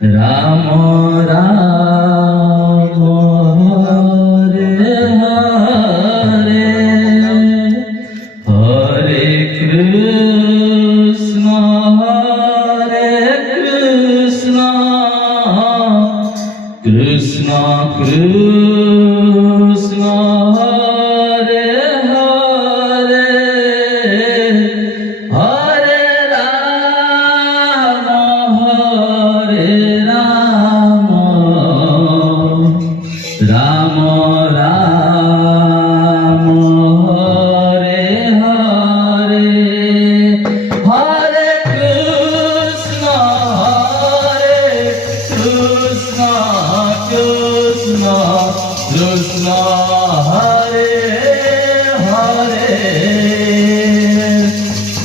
Ram Ram Hare Hare Hare Krishna Krishna Krishna Hare Hare Hare Ram Ram Ram Hare Hare Hare Krishna Krishna Krishna Hare Hare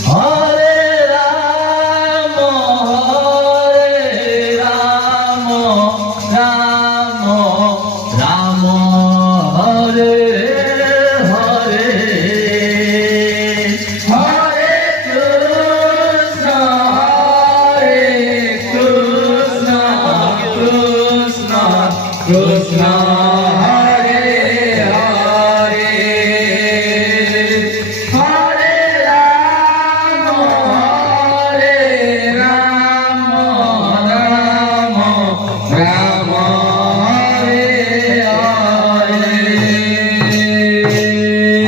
Hare Ram Ram Ram Hare Hare Hare Krishna Krishna Krishna Hare Hare Hare Ram Ram Ram Hare Hare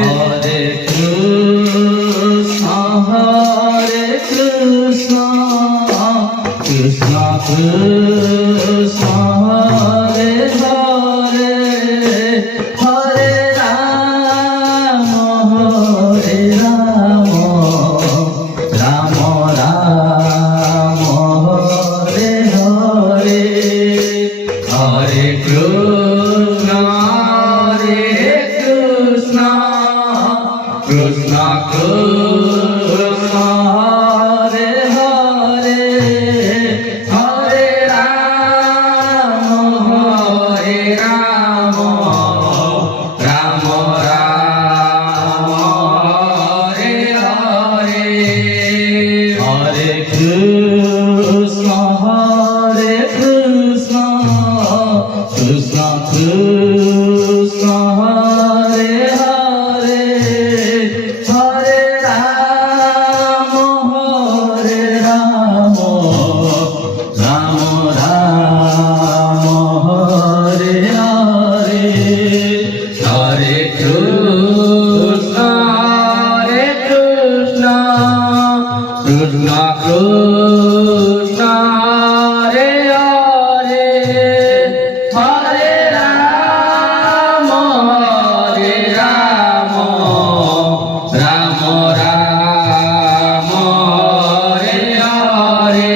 Hare Krishna Krishna Krishna Hare Hare Hare Ram Ram Ram Hare Hare Hare Krishna Krishna Krishna Krishna Hare Hare Hare Ram Ram Ram Hare Hare Hare Krishna Krishna Krishna Hare Hare Hare Ram Ram Ram Hare Hare Hare Krishna Krishna Krishna Hare Hare Hare Ram Ram Ram Hare Hare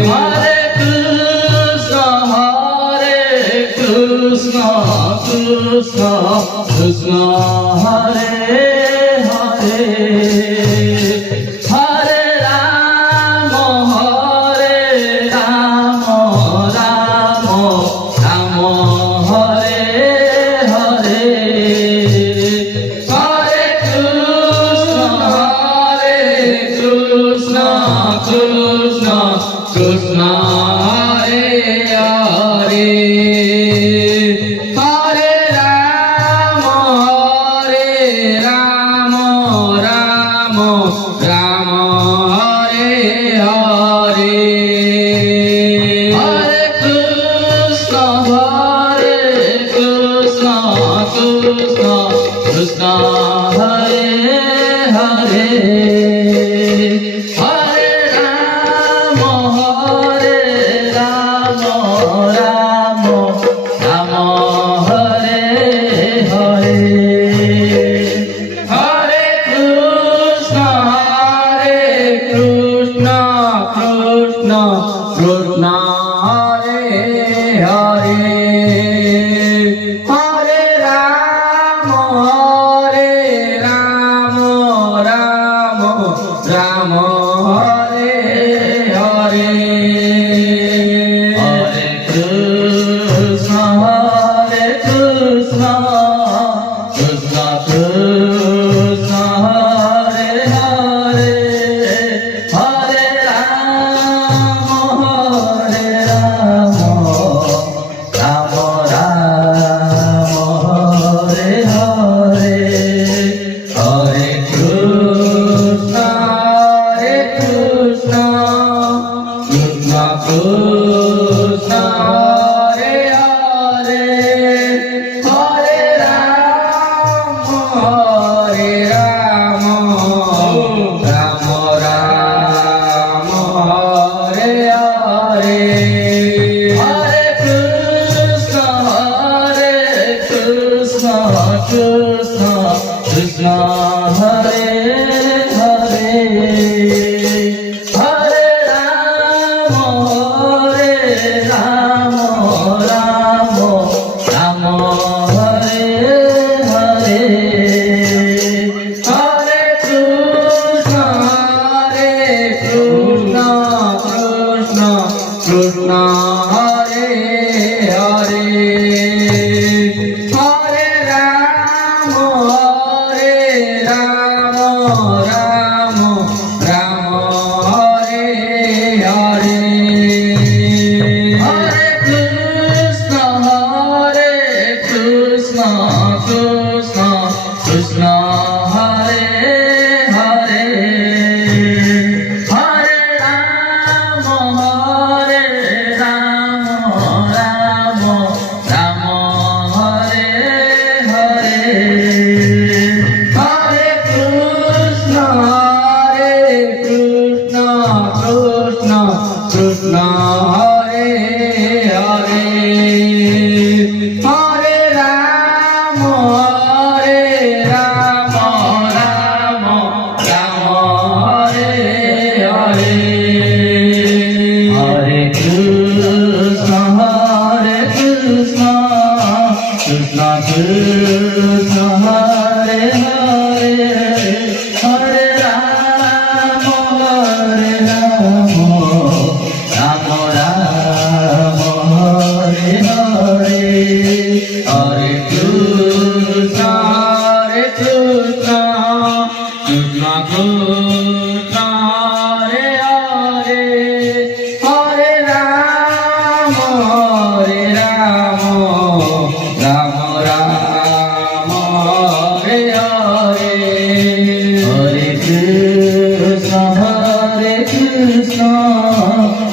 Hare Krishna Krishna Krishna Hare Hare Hare Ram Ram Ram Hare Hare Hare Krishna Krishna Krishna Hare Hare Hare Ram Ram Ram Hare Hare Hare Krishna Krishna Krishna Hare Hare Hare Ram Ram Ram Hare Hare Hare Krishna Krishna Krishna Hare Hare Hare Ram Ram Ram Hare Hare Hare Krishna Krishna Krishna Krishna Hare Hare Hare Ram Krishna Hare Hare Hare Rama Rama Rama Hare Hare Hare Krishna Krishna Krishna Hare Hare Hare Rama Rama Hare Hare Hare Krishna Krishna Krishna Hare Hare Hare Rama Rama Hare Hare Hare Krishna Krishna Hare Hare Hare Rama Rama Hare Hare Hare Krishna Krishna Krishna Hare Hare Hare Rama Rama Hare Hare Hare Krishna Krishna Krishna Hare Hare Hare Rama Rama Hare Hare Hare Krishna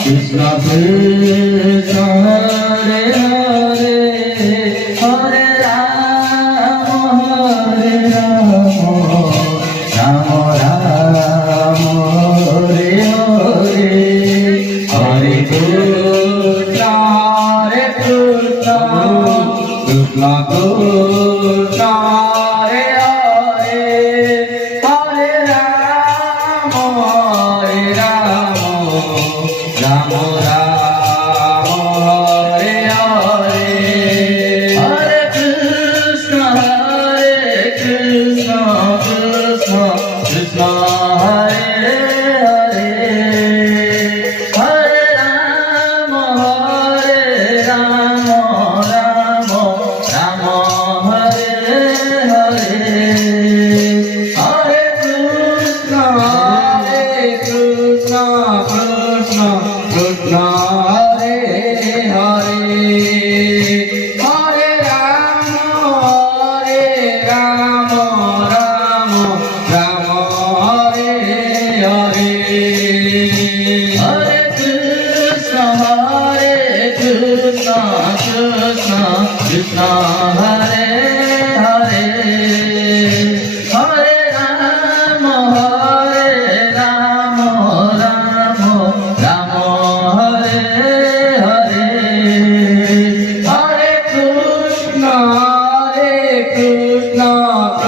Krishna Krishna Hare Hare Hare Rama Rama Hare Hare Hare Krishna Krishna Krishna Hare Hare Hare Rama Rama Hare Hare Hare Krishna Krishna Krishna Hare Hare Hare Rama Rama Hare Hare Hare Krishna Krishna Krishna Hare Hare Hare Rama Rama Hare Hare Hare Krishna Krishna Krishna Hare Hare Hare Rama Rama Hare Hare Hare Krishna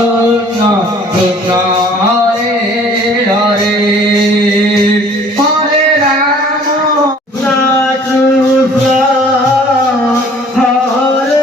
Krishna Krishna Hare Hare Hare Rama Hare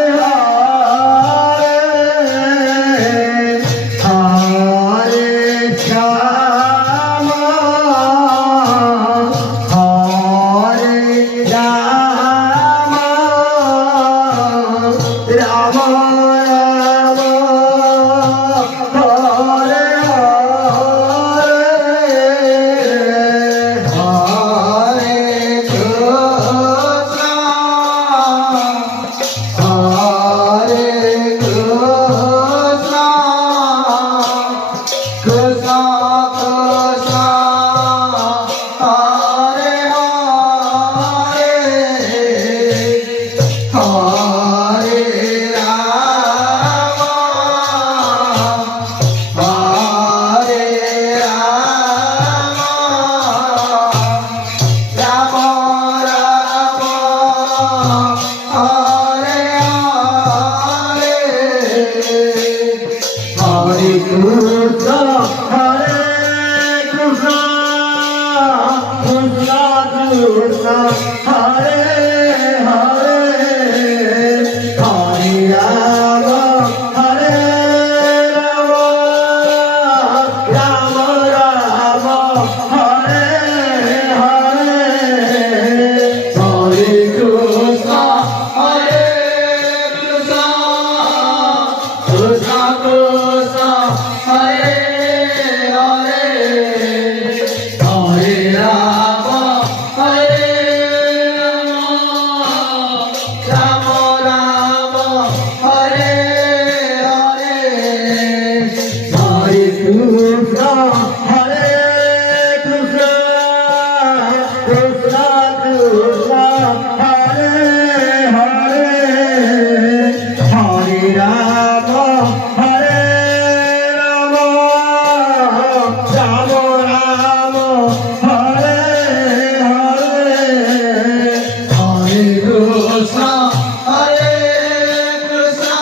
Krishna, Hare Krishna,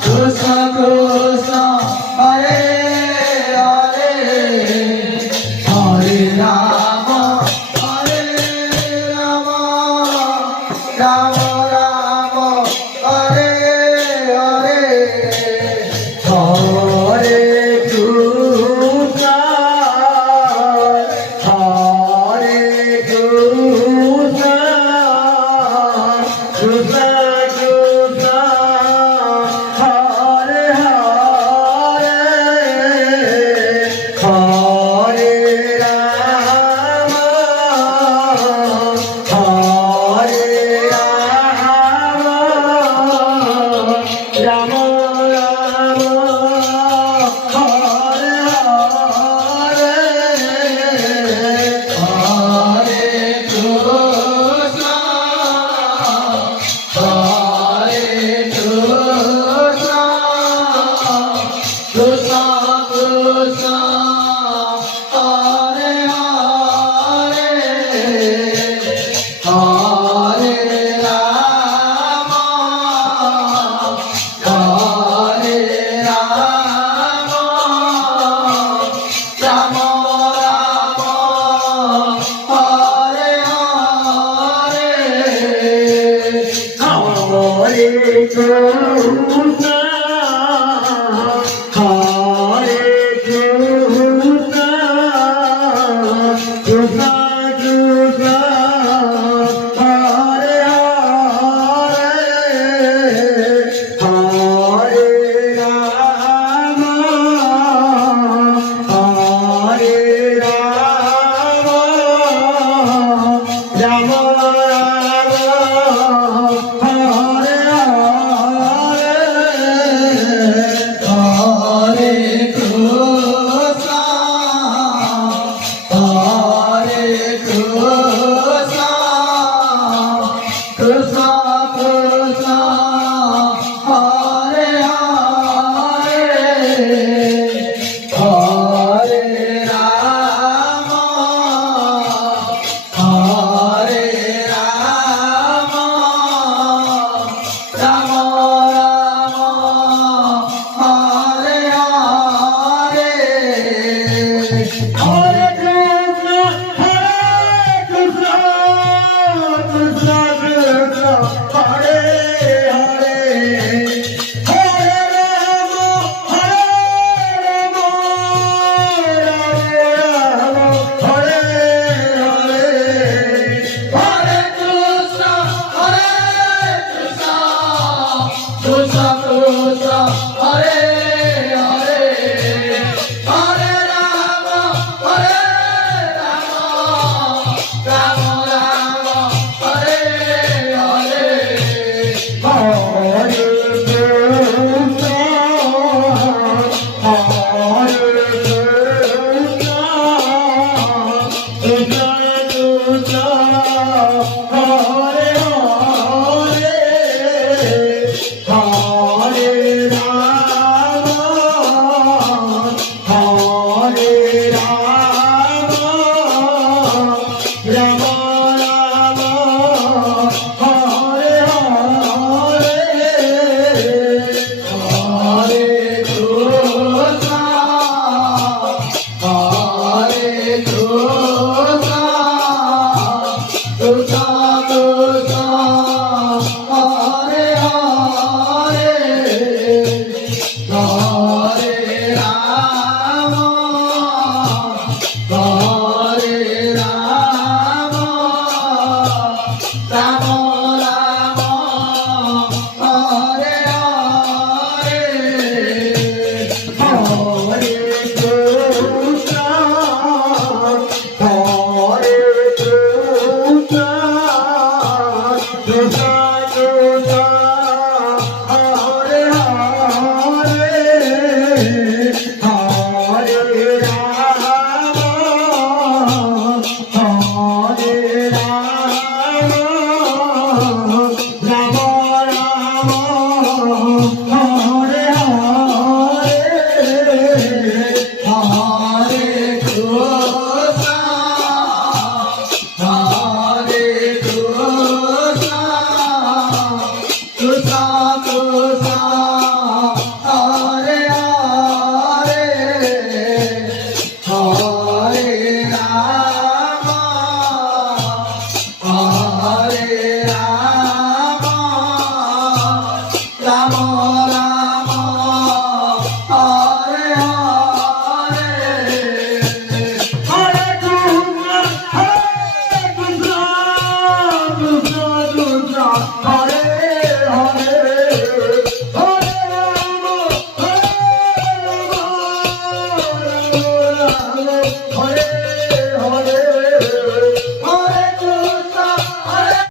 Krishna Krishna, Hare Hare, Hare Rama, Hare Rama, Rama Rama, Hare Hare, Hare Krishna, Hare Krishna, Krishna Krishna, Hare Hare, Hare Rama, Hare Rama, Rama Rama, Hare Hare, Hare Krishna, Hare Krishna, Krishna Krishna, Hare Hare, Hare Rama, Hare Rama, Rama Rama, Hare Hare, Hare Krishna, Hare Krishna, Krishna Krishna, Hare Hare, Hare Rama, Hare Rama, Rama Rama, Hare Hare, Hare Krishna, Hare Krishna, Krishna Krishna, Hare Hare, Hare Rama, Hare Rama, Rama Rama, Hare Hare, Hare Krishna, Krishna Krishna, Hare Hare, Hare Rama, Rama Rama, Hare Hare, Hare Krishna, Krishna Krishna, Hare Hare, Hare Rama, Rama Rama, Hare Hare, Hare Krishna, Hare Krishna, Krishna Krishna, Hare Hare, Hare Rama, Hare Rama, Rama Rama, Hare Hare, Hare Krishna, Hare Krishna, Krishna Krishna, Hare Hare, Hare Rama, Hare Rama, Rama